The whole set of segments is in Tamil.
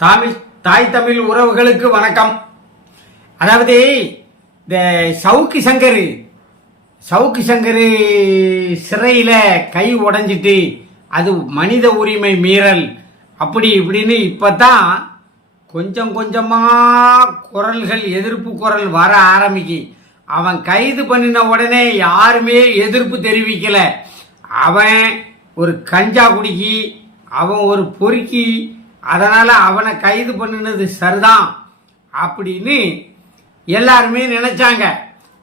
தமிழ் தாய் தமிழ் உறவுகளுக்கு வணக்கம். அதாவது இந்த சவுக்கு சங்கர் சவுக்கு சங்கர் சிறையில் கை உடைஞ்சிட்டு அது மனித உரிமை மீறல் அப்படி இப்படின்னு இப்போ தான் கொஞ்சம் கொஞ்சமாக குரல்கள் எதிர்ப்பு குரல் வர ஆரம்பிக்கு. அவன் கைது பண்ணின உடனே யாருமே எதிர்ப்பு தெரிவிக்கலை. அவன் ஒரு கஞ்சா குடிக்கி அவன் ஒரு பொறுக்கி அதனால அவனை கைது பண்ணினது சரிதான் அப்படின்னு எல்லாருமே நினைச்சாங்க.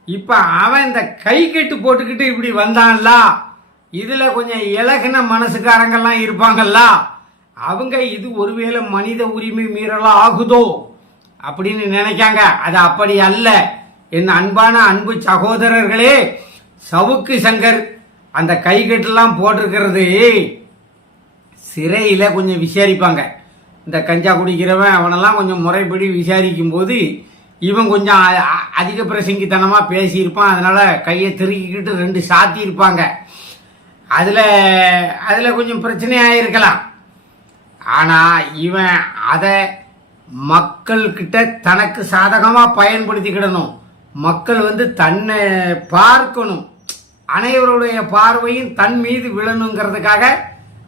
இப்ப அவன் இந்த கை கட்டு போட்டுக்கிட்டு இப்படி வந்தான்ல இதுல கொஞ்சம் இலகின மனசுக்காரங்கெல்லாம் இருப்பாங்கல்ல அவங்க இது ஒருவேளை மனித உரிமை மீறலா ஆகுதோ அப்படின்னு நினைக்காங்க. அது அப்படி அல்ல. என் அன்பான அன்பு சகோதரர்களே சவுக்கு சங்கர் அந்த கைகட்டெல்லாம் போட்டிருக்கிறது சிறையில் கொஞ்சம் விசாரிப்பாங்க. இந்த கஞ்சா குடிக்கிறவன் அவனெல்லாம் கொஞ்சம் முறைப்படி விசாரிக்கும் போது இவன் கொஞ்சம் அ- அதிக பிரசங்கித்தனமாக பேசியிருப்பான். அதனால கையை திருக்கிக்கிட்டு ரெண்டு சாத்தி இருப்பாங்க. அதில் அதில் கொஞ்சம் பிரச்சனையாக இருக்கலாம். ஆனால் இவன் அதை மக்கள்கிட்ட தனக்கு சாதகமாக பயன்படுத்திக்கிடணும் மக்கள் வந்து தன்னை பார்க்கணும். அனைவருடைய பார்வையும் தன் மீது விழணுங்கிறதுக்காக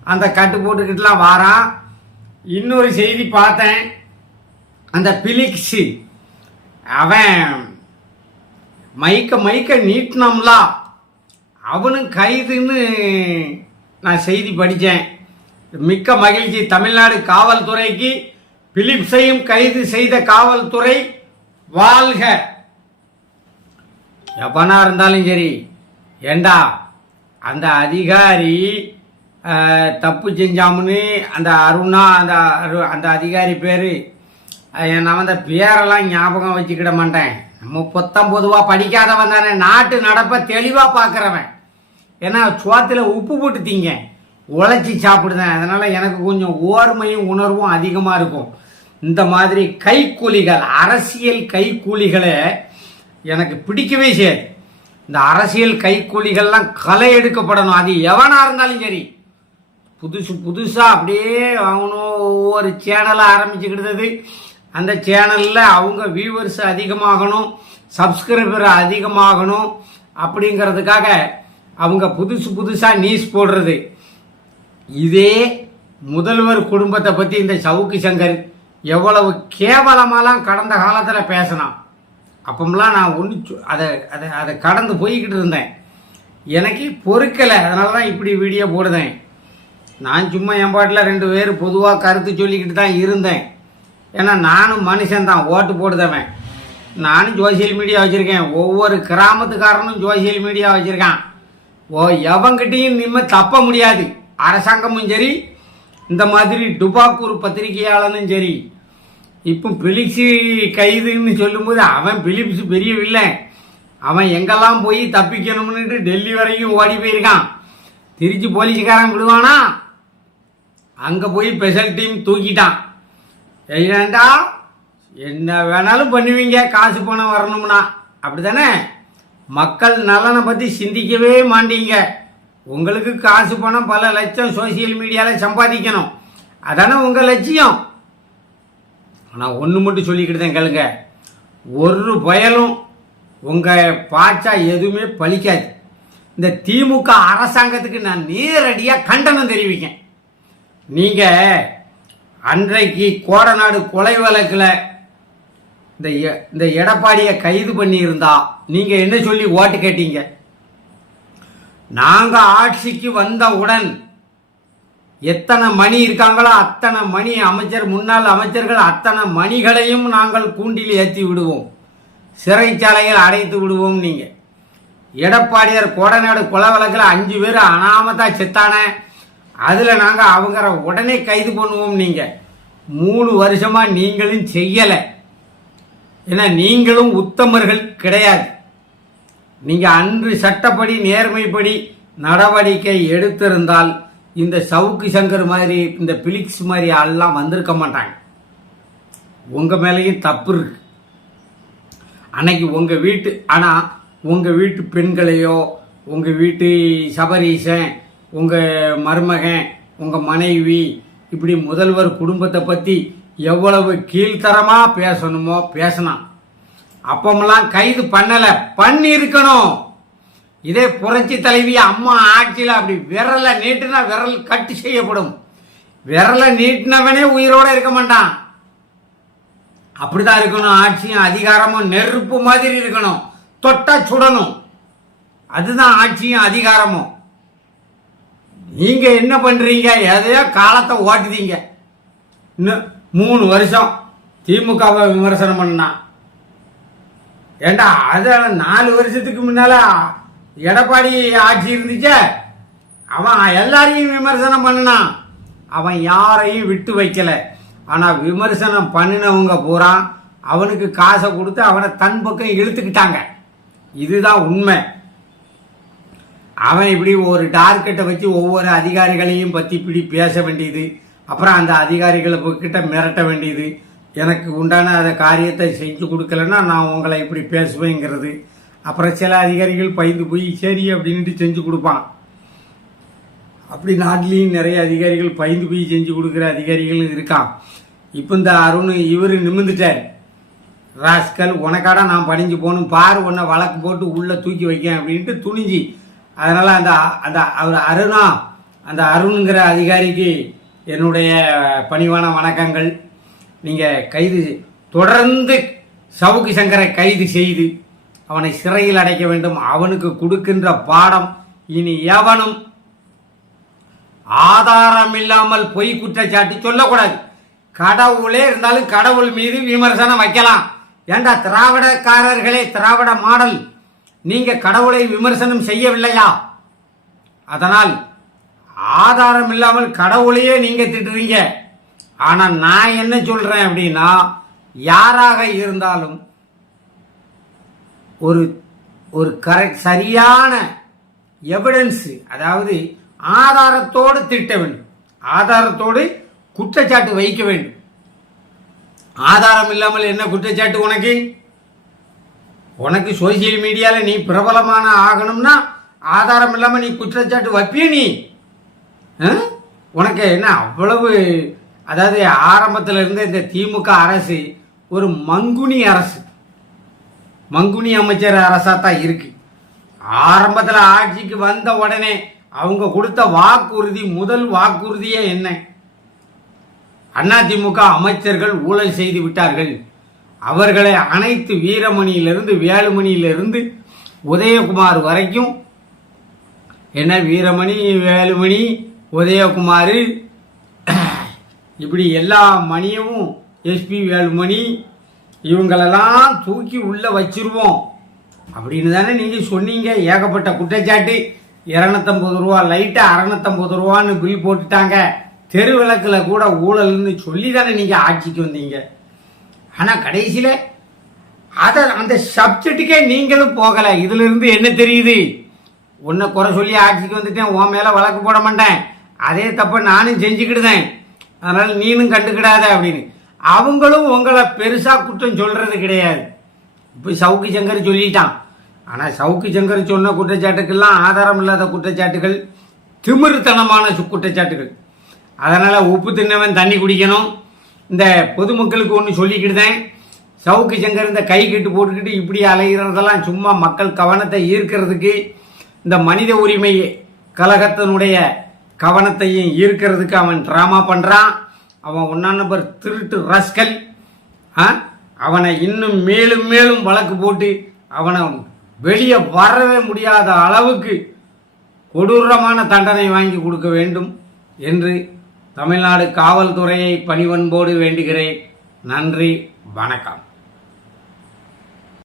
அந்த கட்டு போட்டுக்கிட்டுலாம் வாரான். இன்னொரு செய்தி பார்த்தேன். அந்த பிலிக்ஸு. அவன் மைக்க மைக்க நீட்டினம்லா. அவனும் கைதுன்னு நான் செய்தி படித்தேன். மிக்க மகிழ்ச்சி. தமிழ்நாடு காவல்துறைக்கு பிலிப்ஸையும் கைது செய்த காவல்துறை வாழ்க. எவனா இருந்தாலும் சரி ஏண்டா? அந்த அதிகாரி தப்பு செஞ்சாமுன்னு அந்த அருணா அந்த அரு- அந்த அதிகாரி பேர் நான் அந்த பேரெல்லாம் ஞாபகம் வச்சுக்கிட மாட்டேன். நம்ம பொத்தம் பொதுவாக படிக்காதவன் தானே நாட்டு நடப்பை தெளிவாக பார்க்குறவன் ஏன்னா சோத்தில் உப்பு போட்டு தீங்க. உழைச்சி சாப்பிடுதேன். அதனால் எனக்கு கொஞ்சம் ஓர்மையும் உணர்வும் அதிகமாக இருக்கும். இந்த மாதிரி கைக்கூலிகள் அரசியல் கைக்கூலிகளை எனக்கு பிடிக்கவே செய்யாது. இந்த அரசியல் கைக்கூலிகள்லாம் களை எடுக்கப்படணும். அது எவனாக இருந்தாலும் சரி. புதுசு புதுசாக அப்படியே அவனும் ஒவ்வொரு சேனலை ஆரம்பிச்சுக்கிட்டது. அந்த சேனலில் அவங்க வியூவர்ஸ் அதிகமாகணும் சப்ஸ்கிரைபர் அதிகமாகணும் அப்படிங்கிறதுக்காக அவங்க புதுசு புதுசாக நியூஸ் போடுறது. இதே முதல்வர் குடும்பத்தை பற்றி இந்த சவுக்கு சங்கர் எவ்வளவு கேவலமாலாம் கடந்த காலத்தில் பேசினான். அப்பமெல்லாம் நான் ஒன்று அதை அதை அதை கடந்து போய்கிட்டு இருந்தேன். எனக்கு பொறுக்கலை. அதனால தான் இப்படி வீடியோ போடுதேன். நான் சும்மா என் பாட்டில் ரெண்டு பேர் பொதுவாக கருத்து சொல்லிக்கிட்டு தான் இருந்தேன். ஏன்னா நானும் மனுஷன்தான் ஓட்டு போடுதவன். நானும் சோசியல் மீடியா வச்சுருக்கேன். ஒவ்வொரு கிராமத்துக்காரனும் சோசியல் மீடியா வச்சுருக்கான். ஓ எவங்கிட்டையும் நிம்ம தப்ப முடியாது. அரசாங்கமும் சரி இந்த மாதிரி டுபாக்கூர் பத்திரிகையாளனும் சரி. இப்போ பிலிப்ஸு கைதுன்னு சொல்லும்போது அவன் பிலிப்ஸ் பெரிய வில்லன். அவன் எங்கெல்லாம் போய் தப்பிக்கணும்னுட்டு டெல்லி வரைக்கும் ஓடி போயிருக்கான். திருச்சி போலீஸ்காரன் விடுவானா? அங்கே போய் ஸ்பெஷல் டீம் தூக்கிட்டான். ஏன்டா என்ன வேணாலும் பண்ணுவீங்க காசு பணம் வரணும்னா. அப்படிதானே மக்கள் நலனை பற்றி சிந்திக்கவே மாட்டீங்க. உங்களுக்கு காசு பணம் பல லட்சம் சோசியல் மீடியாவில் சம்பாதிக்கணும். அதானே உங்கள் லட்சியம்? ஆனால் ஒன்று மட்டும் சொல்லிக்கிட்டு கேளுங்க. ஒரு பயலும் உங்கள் பாச்சா எதுவுமே பலிக்காது இந்த திமுக அரசாங்கத்துக்கு நான் நேரடியாக கண்டனம் தெரிவிக்கேன். நீங்கள் அன்றைக்கு கோடநாடு கொலை வழக்கில் இந்த எ- இந்த எடப்பாடியை கைது பண்ணியிருந்தா நீங்கள் என்ன சொல்லி ஓட்டு கேட்டீங்க? நாங்கள் ஆட்சிக்கு வந்தவுடன் எத்தனை மணி இருக்காங்களோ அத்தனை மணி அமைச்சர் முன்னாள் அமைச்சர்கள் அத்தனை மணிகளையும் நாங்கள் கூண்டில் ஏற்றி விடுவோம். சிறைச்சாலையில் அடைத்து விடுவோம் நீங்கள் எடப்பாடியார் கோடநாடு கொலை வழக்கில் அஞ்சு பேர் அனாமத்தா செத்தான. அதில் நாங்கள் அவங்கள உடனே கைது பண்ணுவோம் நீங்கள் மூணு வருஷமாக நீங்களும் செய்யலை. ஏன்னா நீங்களும் உத்தமர்கள் கிடையாது. நீங்கள் அன்று சட்டப்படி நேர்மைப்படி நடவடிக்கை எடுத்திருந்தால் இந்த சவுக்கு சங்கர் மாதிரி இந்த பிலிக்ஸ் மாதிரி ஆள்லாம் வந்திருக்க மாட்டாங்க. உங்கள் மேலேயும் தப்பு இருக்கு. அன்னைக்கு உங்கள் வீட்டு ஆனால் உங்கள் வீட்டு பெண்களையோ உங்கள் வீட்டு சபரீசன் உங்கள் மருமகன் உங்கள் மனைவி இப்படி முதல்வர் குடும்பத்தை பற்றி எவ்வளவு கீழ்த்தரமாக பேசணுமோ பேசினான் அப்பமெல்லாம் கைது பண்ணலை பண்ணி இருக்கணும் இதே புரட்சி தலைவி அம்மா ஆட்சியில் அப்படி விரலை நீட்டுனா விரல் கட்டு செய்யப்படும். விரலை நீட்டினவனே உயிரோடு இருக்க மாட்டான். அப்படிதான் இருக்கணும் ஆட்சியும் அதிகாரமும் நெருப்பு மாதிரி இருக்கணும். தொட்டா சுடணும். அதுதான் ஆட்சியும் அதிகாரமும். நீங்க என்ன பண்றீங்க? எதையோ காலத்தை ஓட்டுதீங்க. இன்னும் மூணு வருஷம் திமுகவை விமர்சனம் பண்ணா. ஏண்டா அது நாலு வருஷத்துக்கு முன்னால எடப்பாடி ஆட்சி இருந்துச்சே? அவன் எல்லாரையும் விமர்சனம் பண்ணினான் அவன் யாரையும் விட்டு வைக்கல. ஆனா விமர்சனம் பண்ணினவங்க பூரா அவனுக்கு காசை கொடுத்து அவனை தன் பக்கம் இழுத்துக்கிட்டாங்க. இதுதான் உண்மை. அவன் இப்படி ஒரு டார்கெட்டை வச்சு ஒவ்வொரு அதிகாரிகளையும் பற்றி இப்படி பேச வேண்டியது. அப்புறம் அந்த அதிகாரிகளை கிட்ட மிரட்ட வேண்டியது. எனக்கு உண்டான அந்த காரியத்தை செஞ்சு கொடுக்கலன்னா நான் உங்களை இப்படி பேசுவேங்கிறது. அப்புறம் சில அதிகாரிகள் பயந்து போய் சரி அப்படின்ட்டு செஞ்சு கொடுப்பான். அப்படி நாட்டிலையும் நிறைய அதிகாரிகள் பயந்து போய் செஞ்சு கொடுக்குற அதிகாரிகளும் இருக்கான். இப்போ இந்த அருண் இவர் நிமிந்துட்டார் ராஸ்கல் உனக்காடா நான் பணிஞ்சு போகணும். பாரு உன்னை வழக்கு போட்டு உள்ளே தூக்கி வைக்கேன் அப்படின்ட்டு துணிஞ்சு அதனால் அந்த அந்த அவர் அருணா அந்த அருணுங்கிற அதிகாரிக்கு என்னுடைய பணிவான வணக்கங்கள். நீங்கள் கைது தொடர்ந்து சவுக்கு சங்கரை கைது செய்து அவனை சிறையில் அடைக்க வேண்டும். அவனுக்கு கொடுக்கின்ற பாடம் இனி எவனும் ஆதாரம் இல்லாமல் பொய் குற்றச்சாட்டு சொல்லக்கூடாது. கடவுளே இருந்தாலும் கடவுள் மீது விமர்சனம் வைக்கலாம். ஏண்டா திராவிடக்காரர்களே திராவிட மாடல் நீங்க கடவுளை விமர்சனம் செய்யவில்லையா? அதனால் ஆதாரம் இல்லாமல் கடவுளையே நீங்க திட்டுறீங்க. ஆனா நான் என்ன சொல்றேன் அப்படின்னா யாராக இருந்தாலும் ஒரு ஒரு கரெக்ட் சரியான எவிடன்ஸ் அதாவது ஆதாரத்தோடு திட்ட வேண்டும். ஆதாரத்தோடு குற்றச்சாட்டு வைக்க வேண்டும். ஆதாரம் இல்லாமல் என்ன குற்றச்சாட்டு உனக்கு? உனக்கு சோசியல் மீடியாவில் நீ பிரபலமான ஆகணும்னா ஆதாரம் இல்லாமல் நீ குற்றச்சாட்டு வைப்பிய நீ. ஆ? உனக்கு என்ன அவ்வளவு அதாவது ஆரம்பத்தில் இருந்த இந்த திமுக அரசு ஒரு மங்குனி அரசு. மங்குனி அமைச்சர் அரசாக தான் இருக்கு. ஆரம்பத்தில் ஆட்சிக்கு வந்த உடனே அவங்க கொடுத்த வாக்குறுதி முதல் வாக்குறுதியே என்ன? அதிமுக அமைச்சர்கள் ஊழல் செய்து விட்டார்கள். அவர்களை அனைத்து வீரமணியிலிருந்து வேலுமணியிலிருந்து உதயகுமார் வரைக்கும். என்ன வீரமணி வேலுமணி உதயகுமார்? இப்படி எல்லா மணியும் எஸ்பி வேலுமணி இவங்களெல்லாம் தூக்கி உள்ளே வச்சிருவோம். அப்படின்னு தானே நீங்கள் சொன்னீங்க. ஏகப்பட்ட குற்றச்சாட்டு. இரநூத்தம்பது ரூபா லைட்டாக அறநூத்தம்பது ரூபான்னு பில் போட்டுட்டாங்க. தெரு விளக்கில் கூட ஊழல்னு சொல்லி தானே நீங்கள் ஆட்சிக்கு வந்தீங்க. ஆனால் கடைசியில் அதை அந்த சப்ஜெக்ட்டுக்கே நீங்களும் போகலை. இதிலிருந்து என்ன தெரியுது? உன்னை குறை சொல்லி ஆட்சிக்கு வந்துட்டேன் உன் மேலே வழக்கு போட மாட்டேன். அதே தப்பை நானும் செஞ்சுக்கிடுதேன் அதனால் நீனும் கண்டுக்கிடாத அப்படின்னு. அவங்களும் உங்களை பெருசாக குற்றம் சொல்கிறது கிடையாது. இப்போ சவுக்கு சங்கர் சொல்லிட்டான். ஆனால் சவுக்கு சங்கர் சொன்ன குற்றச்சாட்டுக்கெல்லாம் ஆதாரம் இல்லாத குற்றச்சாட்டுகள் திமிருத்தனமான குற்றச்சாட்டுகள். அதனால் உப்பு தின்னவன் தண்ணி குடிக்கணும். இந்த பொதுமக்களுக்கு ஒன்று சொல்லிக்கிட்டுதேன் சவுக்கு சங்கர் இந்த கை கட்டு போட்டுக்கிட்டு இப்படி அலைகிறதெல்லாம் சும்மா மக்கள் கவனத்தை ஈர்க்கிறதுக்கு இந்த மனித உரிமை கழகத்தினுடைய கவனத்தையும் ஈர்க்கிறதுக்கு அவன் ட்ராமா பண்ணுறான் அவன் ஒன்றா நம்பர் திருட்டு ரஸ்கல் ஆ? அவனை இன்னும் மேலும் மேலும் வழக்கு போட்டு அவனை வெளியே வரவே முடியாத அளவுக்கு கொடூரமான தண்டனை வாங்கி கொடுக்க வேண்டும் என்று தமிழ்நாடு காவல்துறையை பணிவன்போடு வேண்டுகிறேன். நன்றி வணக்கம்.